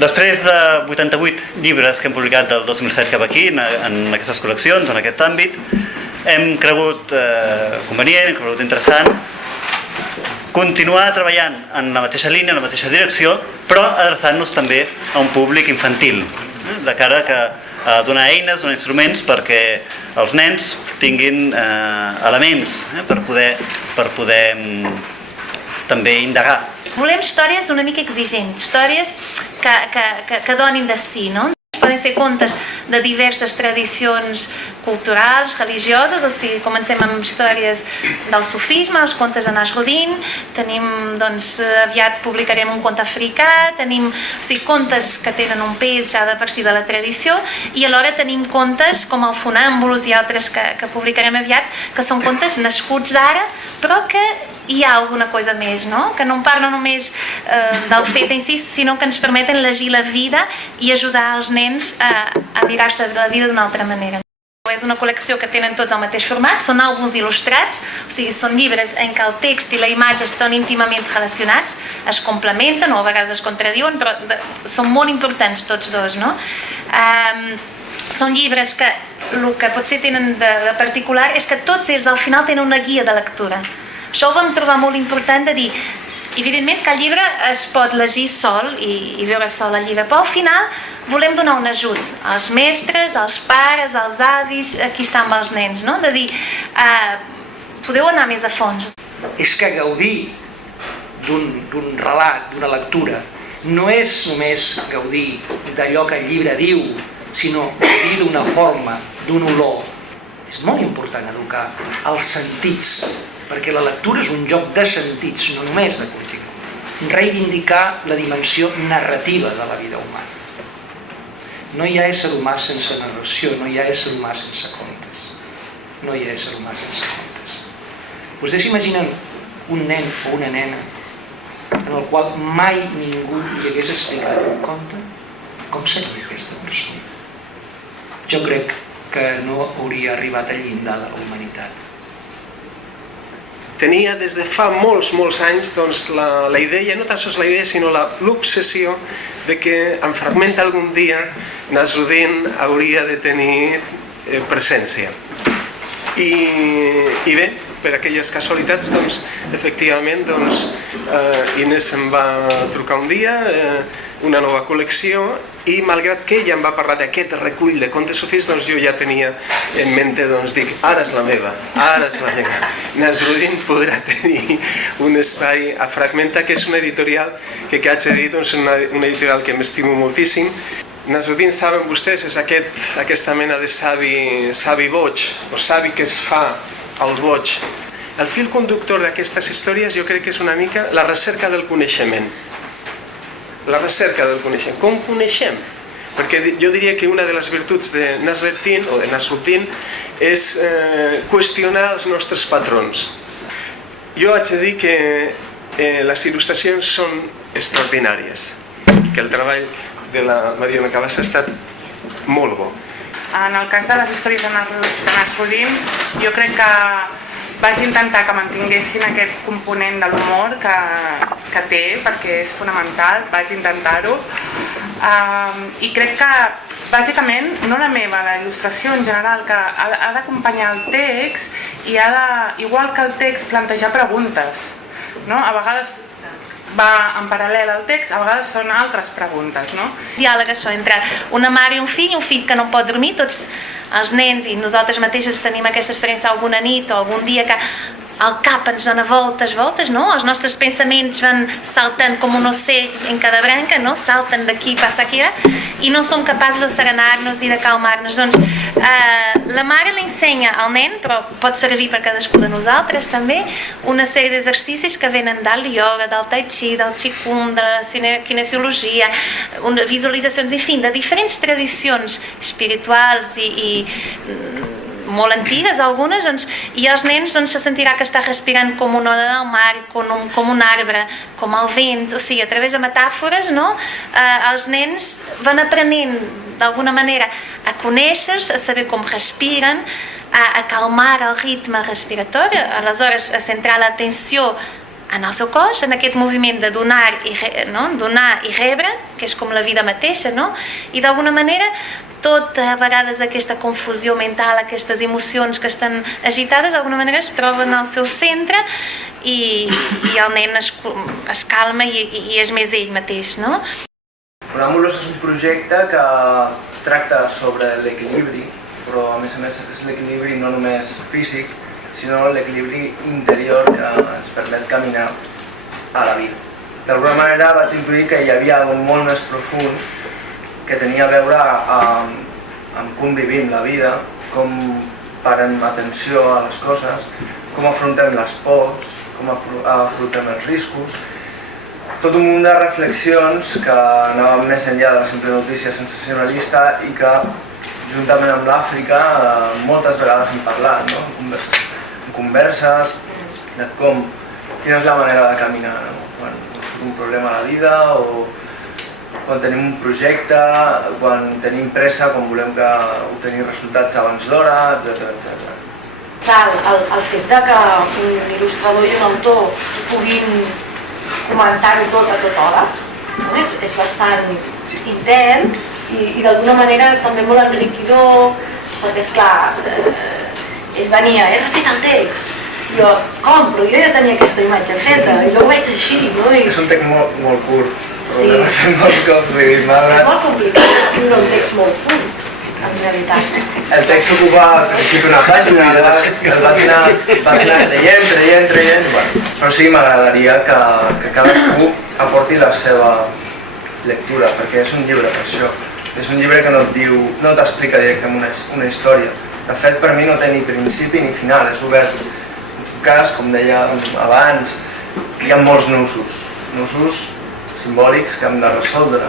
Després de 88 llibres que hem publicat del 2007 cap aquí, en aquestes col·leccions, en aquest àmbit, hem cregut convenient, hem cregut interessant continuar treballant en la mateixa línia, en la mateixa direcció, però adreçant-nos també a un públic infantil, de cara a donar eines, donar instruments perquè els nens tinguin elements per poder també indagar. Volem històries una mica exigents, històries que donin de si, no? Poden ser contes de diverses tradicions culturals, religioses, o sigui, comencem amb històries del sufisme, els contes de Nasruddin, tenim, doncs, aviat publicarem un conte africà, tenim, o sigui, contes que tenen un pes ja de per si de la tradició, i alhora tenim contes com el Funàmbulos i altres que publicarem aviat, que són contes nascuts ara, però que hi ha alguna cosa més, no? Que no en parla només del fet en si, sinó que ens permeten llegir la vida i ajudar els nens a mirar-se la vida d'una altra manera. És una col·lecció que tenen tots el mateix format, són àlbums il·lustrats, o sigui, són llibres en què el text i la imatge estan íntimament relacionats, es complementen o a vegades es contradiuen, però són molt importants tots dos, no? Són llibres que el que potser tenen de particular és que tots ells al final tenen una guia de lectura. Això ho vam trobar molt important de dir, evidentment que el llibre es pot llegir sol i veure sol el llibre, però al final volem donar un ajut als mestres, als pares, als avis, aquí està amb els nens, no? De dir, podeu anar més a fons. És que gaudir d'un relat, d'una lectura, no és només gaudir d'allò que el llibre diu, sinó gaudir d'una forma, d'un olor. És molt important educar els sentits, perquè la lectura és un joc de sentits, no només de contingut. Reivindicar la dimensió narrativa de la vida humana. No hi ha ésser humà sense narració, no hi ha ésser humà sense contes. No hi ha ésser humà sense contes. Vostès s'imaginen un nen o una nena en el qual mai ningú li hagués explicat un conte? Com seria aquesta persona? Jo crec que no hauria arribat al llindar de la humanitat. Tenia des de fa molts anys doncs, la idea, no tan sols la idea, sinó l'obsessió de que en Fragment algun dia Nasruddin hauria de tenir presència. I bé, per aquelles casualitats, doncs, efectivament, Inés em va trucar un dia, una nova col·lecció, i malgrat que ella em va parlar d'aquest recull de contes sufís, doncs jo ja tenia en mente, doncs dic, ara és la meva, ara és la meva. Nasruddin podrà tenir un espai a Fragmenta, que és una editorial que haig de dir, doncs una editorial que m'estimo moltíssim. Nasruddin, saben vostès, és aquesta mena de savi boig, o savi que es fa al boig. El fil conductor d'aquestes històries jo crec que és una mica la recerca del coneixement. La recerca del coneixement. Com coneixem? Perquè jo diria que una de les virtuts de Nasruddin és qüestionar els nostres patrons. Jo haig de dir que les il·lustracions són extraordinàries, que el treball de la Mariona Cabassa ha estat molt bo. En el cas de les històries de Nasruddin, jo crec que vaig intentar que mantinguessin aquest component de l'humor que té, perquè és fonamental, vaig intentar-ho. I crec que, bàsicament, no la meva, la il·lustració en general, que ha d'acompanyar el text i ha de, igual que el text, plantejar preguntes. A vegades va en paral·lel al text, a vegades són altres preguntes, no? Diàleg, això, entre una mare i un fill que no pot dormir, tots els nens i nosaltres mateixes tenim aquesta experiència alguna nit o algun dia que el cap ens dona voltes, no? Els nostres pensaments van saltant com un ocell en cada branca, no? Salten d'aquí, passa aquí, i no som capaços de serenar-nos i de calmar-nos. Doncs la mare l'ensenya al nen, però pot servir per cadascú de nosaltres també, una sèrie d'exercicis que venen del ioga, del tai chi, del qigong, de la kinesiologia, visualitzacions, en fi, de diferents tradicions espirituals i molt antigues algunes, i els nens se sentirà que està respirant com una ona del mar, com un arbre, com el vent, o sigui, a través de metàfores, no? Els nens van aprenent d'alguna manera a conèixer-se, a saber com respiren, a calmar el ritme respiratori, aleshores a centrar l'atenció en el seu cos, en aquest moviment de donar i rebre, que és com la vida mateixa, no? I d'alguna manera tot a vegades aquesta confusió mental, aquestes emocions que estan agitades, d'alguna manera es troben al seu centre i el nen es calma i és més ell mateix, no? Funàmbulos és un projecte que tracta sobre l'equilibri, però a més és l'equilibri no només físic, sinó l'equilibri interior que ens permet caminar a la vida. D'alguna manera vaig intuir que hi havia algo molt més profund que tenia a veure amb com vivim la vida, com parem atenció a les coses, com afrontem les pors, com afrontem els riscos. Tot un munt de reflexions que anaven més enllà de la simple notícia sensacionalista i que, juntament amb l'Àfrica, moltes vegades hem parlat, no? En converses de quina és la manera de caminar, no? Quan surt un problema a la vida o quan tenim un projecte, quan tenim pressa, quan volem obtenir resultats abans d'hora, etc. Clar, el fet de que un il·lustrador i un autor puguin comentar-ho tot a tota hora és bastant intens i d'alguna manera també molt enriquidor, perquè esclar, ell venia, he refet el text, jo, com? Però jo ja tenia aquesta imatge feta, i jo ho veig així, no? És un text molt curt, sí. Però l'he fet molts cops i m'ha És molt complicat escriure un text molt curt, en realitat. El text ocupa al principi una pàgina, el vaig anar traient, bueno, però sí, m'agradaria que cadascú aporti la seva lectura, perquè és un llibre per això. És un llibre que no t'explica directament una història. De fet, per mi no té ni principi ni final, és obert. En tot cas, com deia abans, hi ha molts nusos simbòlics que hem de resoldre.